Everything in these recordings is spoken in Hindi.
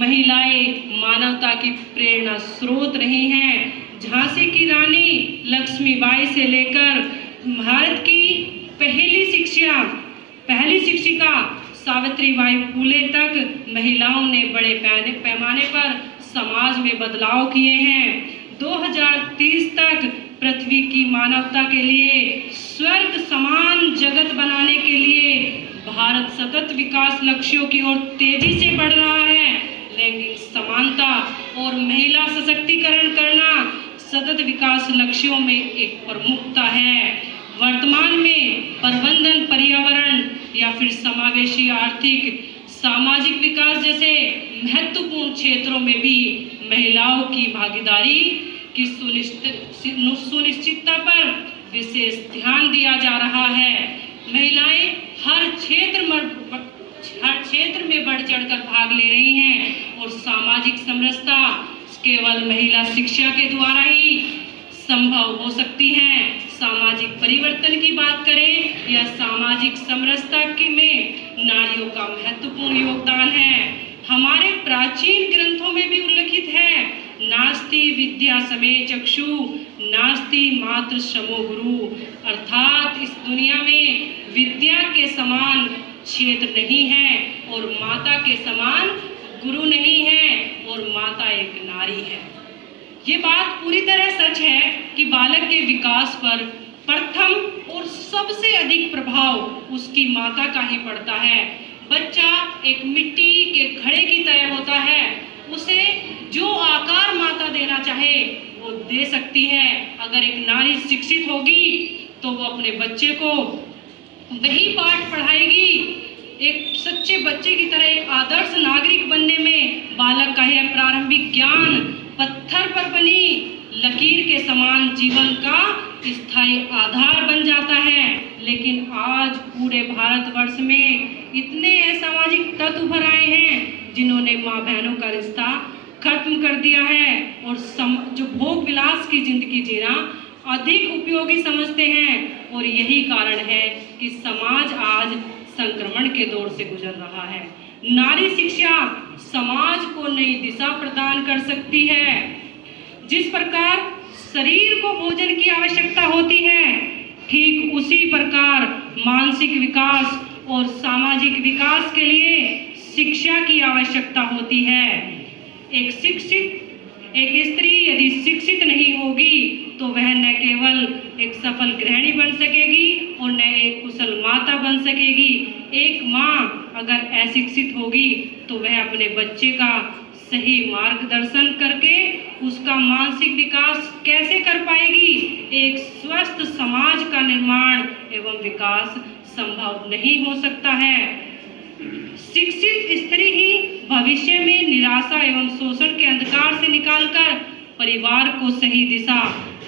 महिलाएं मानवता की प्रेरणा स्रोत रही हैं। झांसी की रानी लक्ष्मीबाई से लेकर भारत की पहली शिक्षिका सावित्रीबाई फुले तक महिलाओं ने बड़े पैमाने पर समाज में बदलाव किए हैं। 2030 तक पृथ्वी की मानवता के लिए स्वर्ग समान जगत बनाने के लिए भारत सतत विकास लक्ष्यों की ओर तेजी से बढ़ रहा है। लैंगिक समानता और महिला सशक्तिकरण करना सतत विकास लक्ष्यों में एक प्रमुखता है। वर्तमान में प्रबंधन, पर्यावरण या फिर समावेशी आर्थिक सामाजिक विकास जैसे महत्वपूर्ण क्षेत्रों में भी महिलाओं की भागीदारी की सुनिश्चितता पर विशेष ध्यान दिया जा रहा है। महिलाएं हर क्षेत्र में बढ़ चढ़कर भाग ले रही हैं और सामाजिक समरसता केवल महिला शिक्षा के द्वारा ही संभव हो सकती है। सामाजिक परिवर्तन की बात करें या सामाजिक समरसता में नारियों का महत्वपूर्ण योगदान है। हमारे प्राचीन ग्रंथों में भी उल्लिखित है, नास्ति विद्या समे चक्षु नास्ति मात्र समो गुरु, अर्थात इस दुनिया में विद्या के समान क्षेत्र नहीं है और माता के समान गुरु नहीं है और माता एक नारी है। ये बात पूरी तरह सच है कि बालक के विकास पर प्रथम और सबसे अधिक प्रभाव उसकी माता का ही पड़ता है। बच्चा एक मिट्टी के घड़े की तरह होता है, उसे जो आकार माता देना चाहे वो दे सकती है। अगर एक नारी शिक्षित होगी तो वो अपने बच्चे को वही पाठ पढ़ाएगी। एक सच्चे बच्चे की तरह एक आदर्श नागरिक बनने में बालक का यह प्रारंभिक ज्ञान पत्थर पर बनी लकीर के समान जीवन का स्थायी आधार बन जाता है। लेकिन आज पूरे भारतवर्ष में इतने असामाजिक तत्व उभर आए हैं जिन्होंने माँ बहनों का रिश्ता खत्म कर दिया है और जो भोग विलास की जिंदगी जीना अधिक उपयोगी समझते हैं। और यही कारण है कि समाज आज संक्रमण के दौर से गुजर रहा है। नारी शिक्षा समाज को नई दिशा प्रदान कर सकती है। जिस प्रकार शरीर को भोजन की आवश्यकता होती है, ठीक उसी प्रकार मानसिक विकास और सामाजिक विकास के लिए शिक्षा की आवश्यकता होती है। एक स्त्री यदि शिक्षित नहीं होगी तो वह न केवल एक सफल गृहिणी बन सकेगी और न एक कुशल माता बन सकेगी। एक माँ अगर अशिक्षित होगी तो वह अपने बच्चे का सही मार्गदर्शन करके उसका मानसिक विकास कैसे कर पाएगी। एक स्वस्थ समाज का निर्माण एवं विकास संभव नहीं हो सकता है। शिक्षित स्त्री ही भविष्य में निराशा एवं शोषण के अंधकार से निकालकर परिवार को सही दिशा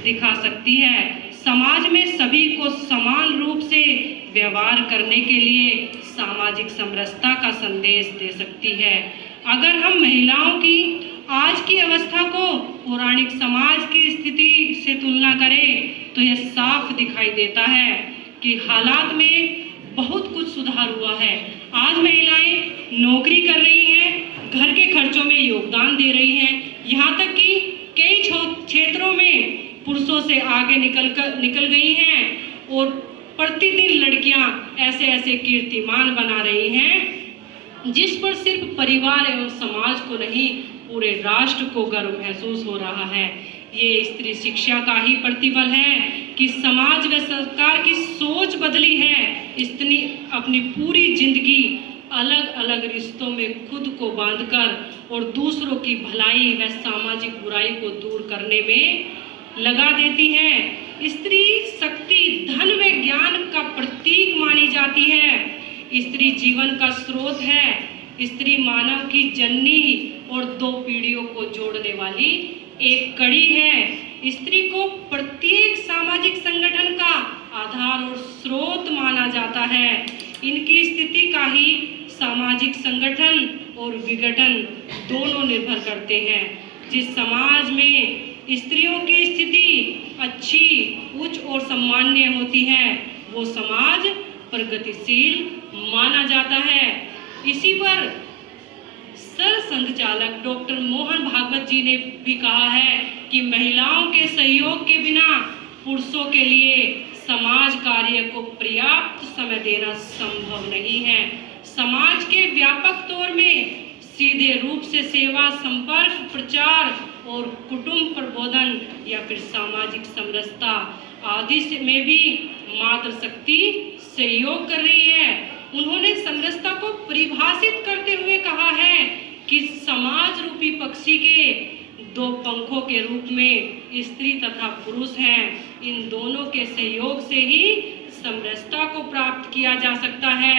दिखा सकती है। समाज में सभी को समान रूप से व्यवहार करने के लिए सामाजिक समरसता का संदेश दे सकती है। अगर हम महिलाओं की आज की अवस्था को पौराणिक समाज की स्थिति से तुलना करें तो यह साफ दिखाई देता है कि हालात में बहुत कुछ सुधार हुआ है। आज महिलाएं नौकरी कर रही हैं, घर के खर्चों में योगदान दे रही हैं, यहाँ तक कि कई क्षेत्रों में पुरुषों से आगे निकल गई हैं और प्रतिदिन लड़कियां ऐसे कीर्तिमान बना रही हैं जिस पर सिर्फ परिवार एवं समाज को नहीं पूरे राष्ट्र को गर्व महसूस हो रहा है। ये स्त्री शिक्षा का ही प्रतिफल है कि समाज व सरकार की सोच बदली है। स्त्री अपनी पूरी जिंदगी अलग अलग रिश्तों में खुद को बांधकर और दूसरों की भलाई व सामाजिक बुराई को दूर करने में लगा देती है। स्त्री शक्ति धन व ज्ञान का प्रतीक मानी जाती है। स्त्री जीवन का स्रोत है। स्त्री मानव की जननी और दो पीढ़ियों को जोड़ने वाली एक कड़ी है। स्त्री को प्रत्येक सामाजिक संगठन का आधार और स्रोत माना जाता है। इनकी स्थिति का ही सामाजिक संगठन और विघटन दोनों निर्भर करते हैं। जिस समाज में स्त्रियों की स्थिति अच्छी, उच्च और सम्मान्य होती है वो समाज प्रगतिशील माना जाता है। इसी पर संघ चालक डॉक्टर मोहन भागवत जी ने भी कहा है कि महिलाओं के सहयोग के बिना पुरुषों के लिए समाज कार्य को पर्याप्त समय देना संभव नहीं है। समाज के व्यापक तौर में सीधे रूप से सेवा, संपर्क, प्रचार और कुटुंब प्रबोधन या फिर सामाजिक समरसता आदि में भी मातृशक्ति सहयोग कर रही है। उन्होंने समरसता को परिभाषित करते हुए कहा है कि समाज रूपी पक्षी के दो पंखों के रूप में स्त्री तथा पुरुष हैं। इन दोनों के सहयोग से ही समरसता को प्राप्त किया जा सकता है।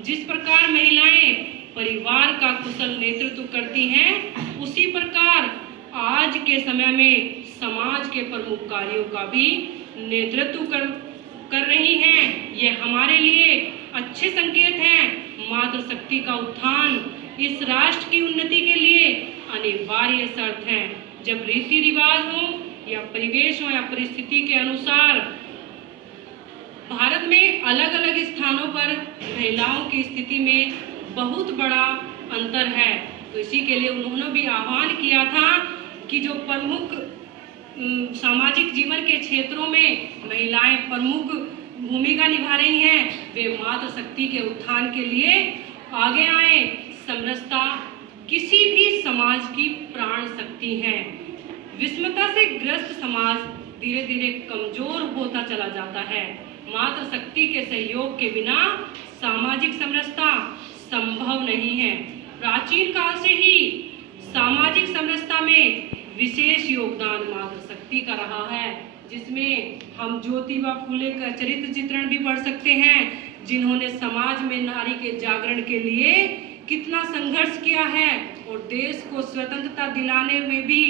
जिस प्रकार महिलाएं परिवार का कुशल नेतृत्व करती हैं, उसी प्रकार आज के समय में समाज के प्रमुख कार्यों का भी नेतृत्व कर रही हैं। यह हमारे लिए अच्छे संकेत हैं। मातृशक्ति का उत्थान इस राष्ट्र की उन्नति के लिए अनिवार्य शर्त है। जब रीति रिवाज हो या परिवेश हो या परिस्थिति के अनुसार भारत में अलग अलग स्थानों पर महिलाओं की स्थिति में बहुत बड़ा अंतर है, तो इसी के लिए उन्होंने भी आह्वान किया था कि जो प्रमुख सामाजिक जीवन के क्षेत्रों में महिलाएं प्रमुख भूमिका निभा रही हैं, वे मातृशक्ति के उत्थान के लिए आगे आए। समरसता किसी भी समाज की प्राण शक्ति है। विषमता से ग्रस्त समाज धीरे धीरे कमजोर होता चला जाता है। मातृशक्ति के सहयोग के बिना सामाजिक समरसता संभव नहीं है। प्राचीन काल से ही सामाजिक समरसता में विशेष योगदान मातृशक्ति का रहा है, जिसमें हम ज्योतिबा फुले का चरित्र चित्रण भी पढ़ सकते हैं, जिन्होंने समाज में नारी के जागरण के लिए कितना संघर्ष किया है और देश को स्वतंत्रता दिलाने में भी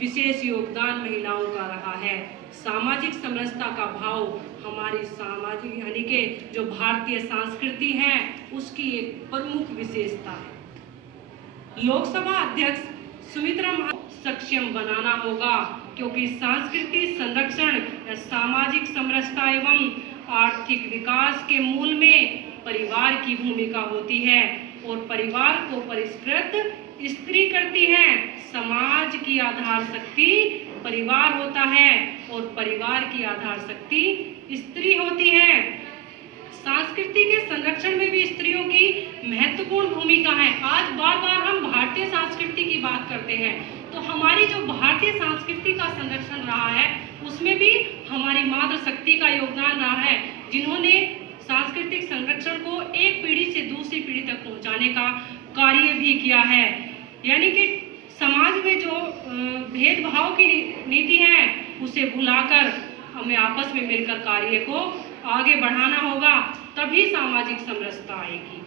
विशेष योगदान महिलाओं का रहा है। सामाजिक समरसता का भाव हमारी सामाजिक यानी कि जो भारतीय संस्कृति है उसकी एक प्रमुख विशेषता है। लोकसभा अध्यक्ष सुमित्रा सक्षम बनाना होगा, क्योंकि सांस्कृतिक संरक्षण या सामाजिक समरसता एवं आर्थिक विकास के मूल में परिवार की भूमिका होती है और परिवार को परिष्कृत स्त्री करती है। समाज की आधार शक्ति परिवार होता है और परिवार की आधार शक्ति स्त्री होती है। संस्कृति के संरक्षण में भी स्त्रियों की महत्वपूर्ण भूमिका है। आज बार बार हम भारतीय संस्कृति की बात करते हैं, तो हमारी जो भारतीय संस्कृति का संरक्षण रहा है उसमें भी हमारी मातृशक्ति का योगदान रहा है, जिन्होंने सांस्कृतिक संरक्षण को एक पीढ़ी से दूसरी पीढ़ी तक पहुंचाने का कार्य भी किया है। यानी कि समाज में जो भेदभाव की नीति है उसे भुलाकर हमें आपस में मिलकर कार्य को आगे बढ़ाना होगा, तभी सामाजिक समरसता आएगी,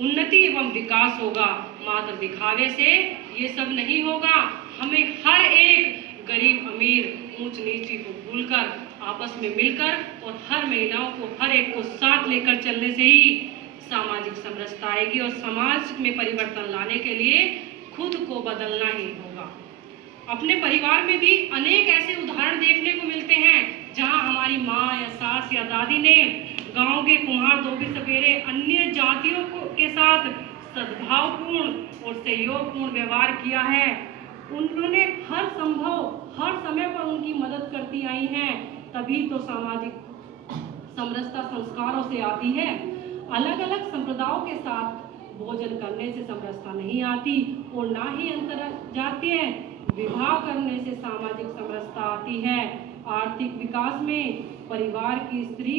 उन्नति एवं विकास होगा। मात्र दिखावे से ये सब नहीं होगा। हमें हर एक गरीब अमीर ऊंच नीच को भूलकर आपस में मिलकर और हर महिलाओं को हर एक को साथ लेकर चलने से ही सामाजिक समरसता आएगी और समाज में परिवर्तन लाने के लिए खुद को बदलना ही होगा। अपने परिवार में भी अनेक ऐसे उदाहरण देखने को मिलते हैं जहां हमारी माँ या सास या दादी ने गांव के कुम्हार धोबी सपेरे अन्य जातियों के साथ सद्भावपूर्ण और सहयोगपूर्ण व्यवहार किया है। उन्होंने हर समय पर उनकी मदद करती आई हैं, तभी तो सामाजिक समरसता संस्कारों से आती है। अलग अलग संप्रदायों के साथ भोजन करने से समरसता नहीं आती और ना ही अंतरजातीय विवाह करने से सामाजिक समरसता आती है। आर्थिक विकास में परिवार की स्त्री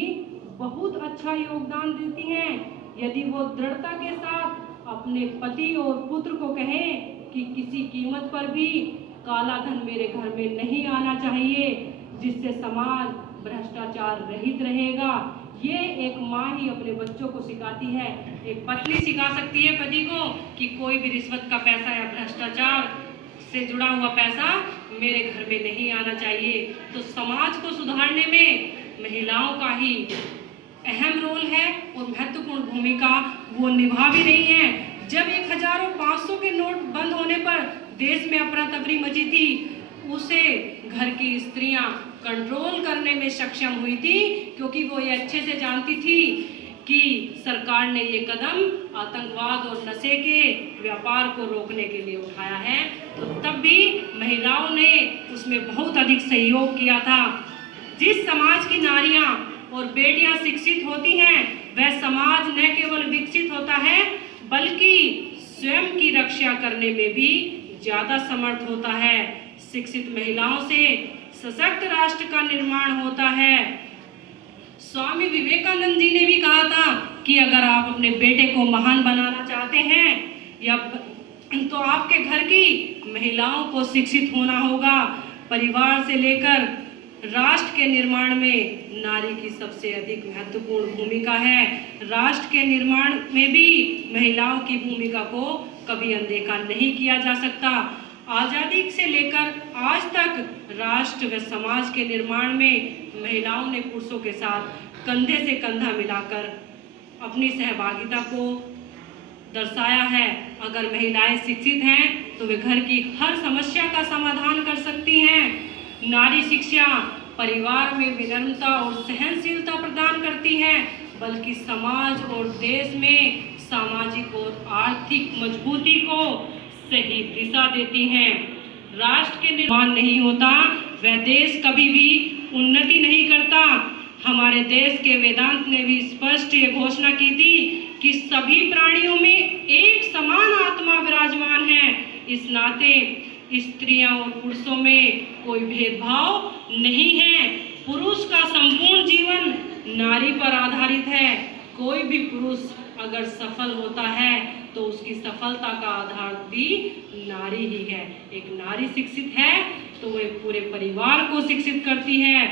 बहुत अच्छा योगदान देती हैं। यदि वो दृढ़ता के साथ अपने पति और पुत्र को कहें कि किसी कीमत पर भी काला धन मेरे घर में नहीं आना चाहिए, जिससे समाज भ्रष्टाचार रहित रहेगा। ये एक माँ ही अपने बच्चों को सिखाती है। एक पत्नी सिखा सकती है पति को कि कोई भी रिश्वत का पैसा या भ्रष्टाचार से जुड़ा हुआ पैसा मेरे घर में नहीं आना चाहिए। तो समाज को सुधारने में महिलाओं का ही अहम रोल है और महत्वपूर्ण भूमिका वो निभा भी रही हैं। जब 1000 और 500 के नोट बंद होने पर देश में अफरा तफरी मची थी, उसे घर की स्त्रियां कंट्रोल करने में सक्षम हुई थी, क्योंकि वो ये अच्छे से जानती थी कि सरकार ने ये कदम आतंकवाद और नशे के व्यापार को रोकने के लिए उठाया है, तो तब भी महिलाओं ने उसमें बहुत अधिक सहयोग किया था। जिस समाज की नारियां और बेटियां शिक्षित होती हैं, वह समाज न केवल विकसित होता है बल्कि स्वयं की रक्षा करने में भी ज़्यादा समर्थ होता है। शिक्षित महिलाओं से सशक्त राष्ट्र का निर्माण होता है। स्वामी विवेकानंद जी ने भी कहा था कि अगर आप अपने बेटे को महान बनाना चाहते हैं या तो आपके घर की महिलाओं को शिक्षित होना होगा। परिवार से लेकर राष्ट्र के निर्माण में नारी की सबसे अधिक महत्वपूर्ण भूमिका है। राष्ट्र के निर्माण में भी महिलाओं की भूमिका को कभी अनदेखा नहीं किया जा सकता। आज़ादी से लेकर आज तक राष्ट्र व समाज के निर्माण में महिलाओं ने पुरुषों के साथ कंधे से कंधा मिलाकर अपनी सहभागिता को दर्शाया है। अगर महिलाएं शिक्षित हैं तो वे घर की हर समस्या का समाधान कर सकती हैं। नारी शिक्षा परिवार में विनम्रता और सहनशीलता प्रदान करती है, बल्कि समाज और देश में सामाजिक और आर्थिक मजबूती को सही दिशा देती हैं। राष्ट्र के निर्माण नहीं होता, वह देश कभी भी उन्नति नहीं करता। हमारे देश के वेदांत ने भी स्पष्ट ये घोषणा की थी कि सभी प्राणियों में एक समान आत्मा विराजमान है। इस नाते स्त्रियां और पुरुषों में कोई भेदभाव नहीं है। पुरुष का संपूर्ण जीवन नारी पर आधारित है। कोई भी पुरुष अगर सफल होता है तो उसकी सफलता का आधार भी नारी ही है। एक नारी शिक्षित है तो वह पूरे परिवार को शिक्षित करती है।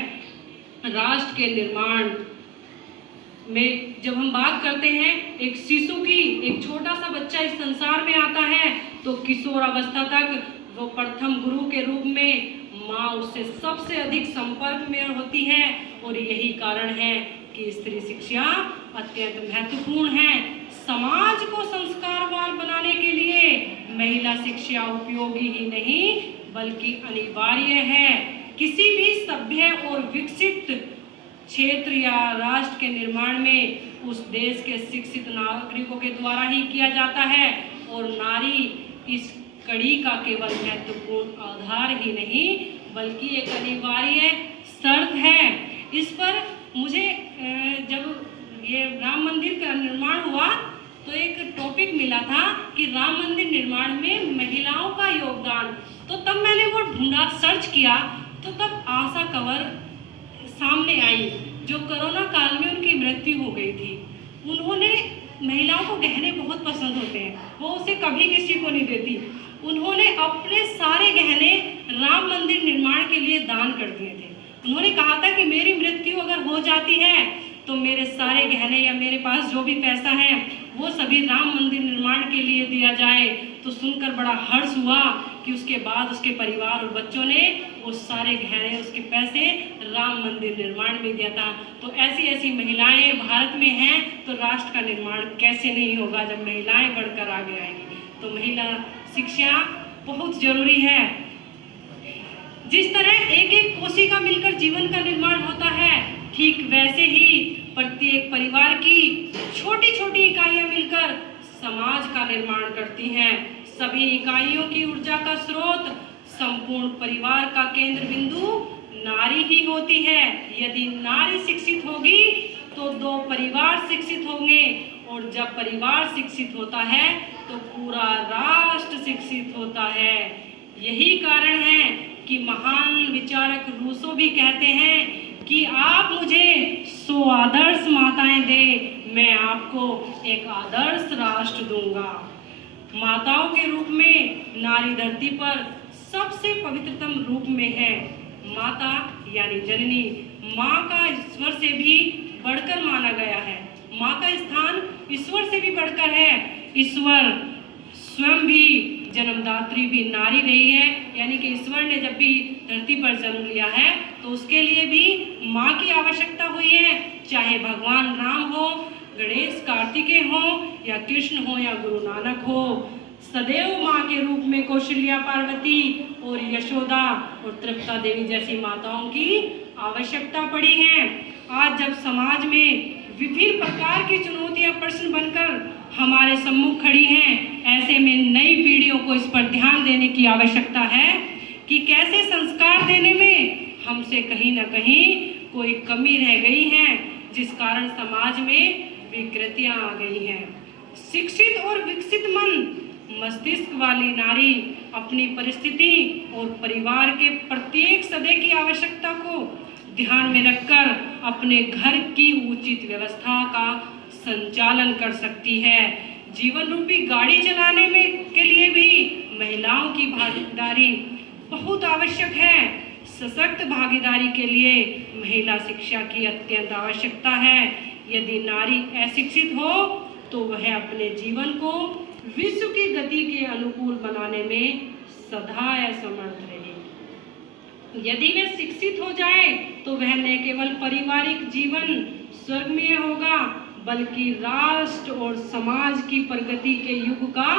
राष्ट्र के निर्माण में जब हम बात करते हैं एक शिशु की, एक छोटा सा बच्चा इस संसार में आता है तो किशोर अवस्था तक वो प्रथम गुरु के रूप में माँ उससे सबसे अधिक संपर्क में होती है। और यही कारण है कि स्त्री शिक्षा अत्यंत महत्वपूर्ण है। समाज को संस्कारवान बनाने के लिए महिला शिक्षा उपयोगी ही नहीं बल्कि अनिवार्य है। किसी भी सभ्य और विकसित क्षेत्र या राष्ट्र के निर्माण में उस देश के शिक्षित नागरिकों के द्वारा ही किया जाता है। और नारी इस कड़ी का केवल महत्वपूर्ण आधार ही नहीं बल्कि एक अनिवार्य शर्त है। इस पर मुझे जब ये राम मंदिर का निर्माण हुआ तो एक टॉपिक मिला था कि राम मंदिर निर्माण में महिलाओं का योगदान। तो तब मैंने वो ढूंढा, सर्च किया, तो तब आशा कंवर सामने आई जो कोरोना काल में उनकी मृत्यु हो गई थी। उन्होंने, महिलाओं को गहने बहुत पसंद होते हैं, वो उसे कभी किसी को नहीं देती। उन्होंने अपने सारे गहने राम मंदिर निर्माण के लिए दान कर दिए थे। उन्होंने कहा था कि मेरी मृत्यु अगर हो जाती है तो मेरे सारे गहने या मेरे पास जो भी पैसा है वो सभी राम मंदिर निर्माण के लिए दिया जाए। तो सुनकर बड़ा हर्ष हुआ कि उसके बाद उसके परिवार और बच्चों ने वो सारे गहने, उसके पैसे राम मंदिर निर्माण में दिया था। तो ऐसी ऐसी महिलाएं भारत में हैं तो राष्ट्र का निर्माण कैसे नहीं होगा जब महिलाएं बढ़कर आगे आएंगी। तो महिला शिक्षा बहुत जरूरी है। जिस तरह एक एक कोशिका मिलकर जीवन का निर्माण होता है, ठीक वैसे ही प्रत्येक परिवार की छोटी छोटी इकाइयां मिलकर समाज का निर्माण करती हैं। सभी इकाइयों की ऊर्जा का स्रोत, संपूर्ण परिवार का केंद्र बिंदु नारी ही होती है। यदि नारी शिक्षित होगी तो दो परिवार शिक्षित होंगे, और जब परिवार शिक्षित होता है तो पूरा राष्ट्र शिक्षित होता है। यही कारण है कि महान विचारक रूसो भी कहते हैं कि आप मुझे 100 आदर्श माताएं दे, मैं आपको एक आदर्श राष्ट्र दूंगा। माताओं के रूप में नारी धरती पर सबसे पवित्रतम रूप में है। माता यानी जननी, माँ का ईश्वर से भी बढ़कर माना गया है। माँ का स्थान ईश्वर से भी बढ़कर है। ईश्वर स्वयं भी जन्मदात्री भी नारी रही है, यानी कि ईश्वर ने जब भी धरती पर जन्म लिया है तो उसके लिए भी माँ की आवश्यकता हुई है। चाहे भगवान राम हो, गणेश कार्तिकेय हो, या कृष्ण हो, या गुरु नानक हो, सदैव माँ के रूप में कौशल्या पार्वती और यशोदा और तृप्ता देवी जैसी माताओं की आवश्यकता पड़ी है। आज जब समाज में विभिन्न प्रकार की चुनौतियां प्रश्न बनकर हमारे सम्मुख खड़ी हैं। ऐसे में नई पीढ़ियों को इस पर ध्यान देने की आवश्यकता है कि कैसे संस्कार देने में हमसे कहीं ना कहीं कोई कमी रह गई है, जिस कारण समाज में विकृतियां आ गई हैं। शिक्षित और विकसित मन मस्तिष्क वाली नारी अपनी परिस्थिति और परिवार के प्रत्येक सदस्य की आवश्यकता को ध्यान में रखकर अपने घर की उचित व्यवस्था का संचालन कर सकती है। जीवन रूपी गाड़ी चलाने में के लिए भी महिलाओं की भागीदारी बहुत आवश्यक है। सशक्त भागीदारी के लिए महिला शिक्षा की अत्यंत आवश्यकता है। यदि नारी अशिक्षित हो तो वह अपने जीवन को विश्व की गति के अनुकूल बनाने में सदा असमर्थ रहेगी। यदि वह शिक्षित हो जाए तो वह न केवल पारिवारिक जीवन स्वर्गमय होगा, बल्कि राष्ट्र और समाज की प्रगति के युग का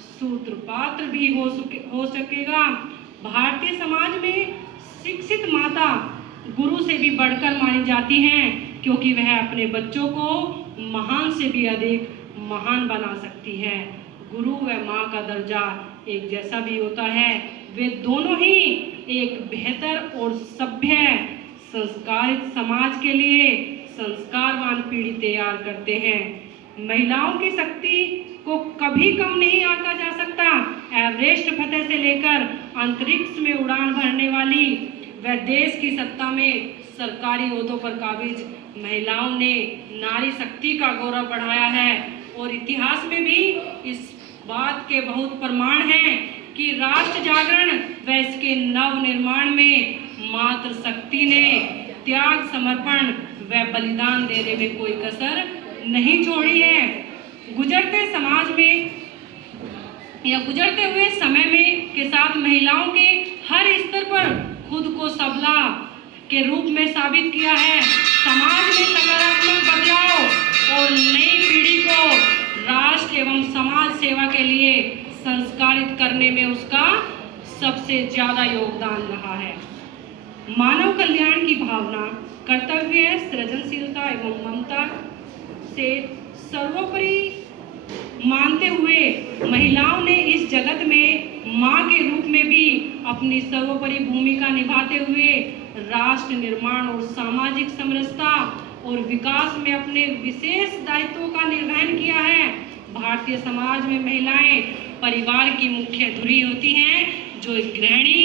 सूत्रपात भी हो सकेगा। भारतीय समाज में शिक्षित माता गुरु से भी बढ़कर मानी जाती हैं, क्योंकि वह अपने बच्चों को महान से भी अधिक महान बना सकती है। गुरु व माँ का दर्जा एक जैसा भी होता है। वे दोनों ही एक बेहतर और सभ्य संस्कारित समाज के लिए संस्कारवान पीढ़ी तैयार करते हैं। महिलाओं की शक्ति को कभी कम नहीं आंका जा सकता। एवरेस्ट फतेह से लेकर अंतरिक्ष में उड़ान भरने वाली व देश की सत्ता में सरकारी ओहदों पर काबिज महिलाओं ने नारी शक्ति का गौरव बढ़ाया है। और इतिहास में भी इस बात के बहुत प्रमाण हैं कि राष्ट्र जागरण व इसके नव निर्माण में मातृ शक्ति ने त्याग, समर्पण व बलिदान देने में कोई कसर नहीं छोड़ी है। गुजरते समाज में या गुजरते हुए समय में के साथ महिलाओं के हर स्तर पर खुद को सबला के रूप में साबित किया है। समाज में सकारात्मक बदलाव और नई पीढ़ी को राष्ट्र एवं समाज सेवा के लिए संस्कारित करने में उसका सबसे ज्यादा योगदान रहा है। मानव कल्याण की भावना, कर्तव्य, सृजनशीलता एवं ममता से सर्वोपरि मानते हुए महिलाओं ने इस जगत में माँ के रूप में भी अपनी सर्वोपरि भूमिका निभाते हुए राष्ट्र निर्माण और सामाजिक समरसता और विकास में अपने विशेष दायित्वों का निर्वहन किया है। भारतीय समाज में महिलाएं परिवार की मुख्य धुरी होती हैं, जो एक गृहिणी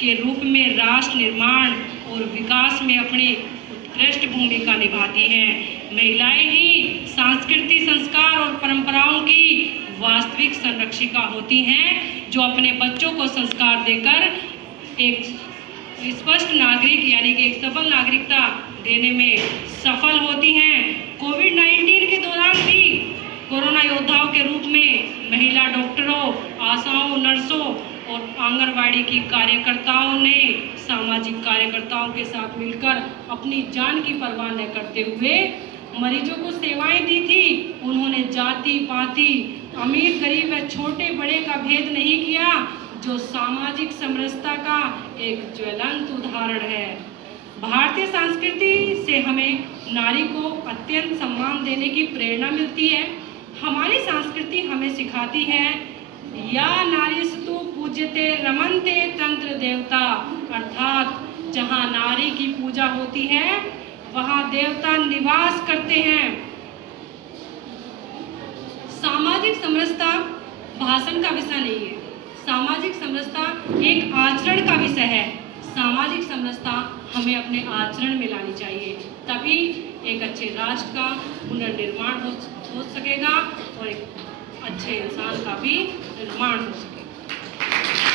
के रूप में राष्ट्र निर्माण और विकास में अपनी उत्कृष्ट भूमिका निभाती हैं। महिलाएं ही सांस्कृतिक संस्कार और परंपराओं की वास्तविक संरक्षिका होती हैं, जो अपने बच्चों को संस्कार देकर एक स्पष्ट नागरिक यानी कि एक सफल नागरिकता देने में सफल होती हैं। कोविड-19 के दौरान भी कोरोना योद्धाओं के रूप में महिला डॉक्टरों, आशाओं, नर्सों और आंगनवाड़ी की कार्यकर्ताओं ने सामाजिक कार्यकर्ताओं के साथ मिलकर अपनी जान की परवाह न करते हुए मरीजों को सेवाएं दी थी। उन्होंने जाति पाति, अमीर गरीब व छोटे बड़े का भेद नहीं किया, जो सामाजिक समरसता का एक ज्वलंत उदाहरण है। भारतीय संस्कृति से हमें नारी को अत्यंत सम्मान देने की प्रेरणा मिलती है। हमारी संस्कृति हमें सिखाती है, या नारीस्तु पूज्यते रमन्ते तंत्र देवता, अर्थात जहाँ नारी की पूजा होती है वहाँ देवता निवास करते हैं। सामाजिक समरसता भाषण का विषय नहीं है, सामाजिक समरसता एक आचरण का विषय है। सामाजिक समरसता हमें अपने आचरण में लानी चाहिए, तभी एक अच्छे राष्ट्र का पुनर्निर्माण हो सकेगा और एक अच्छे इंसान का भी निर्माण हो सकेगा।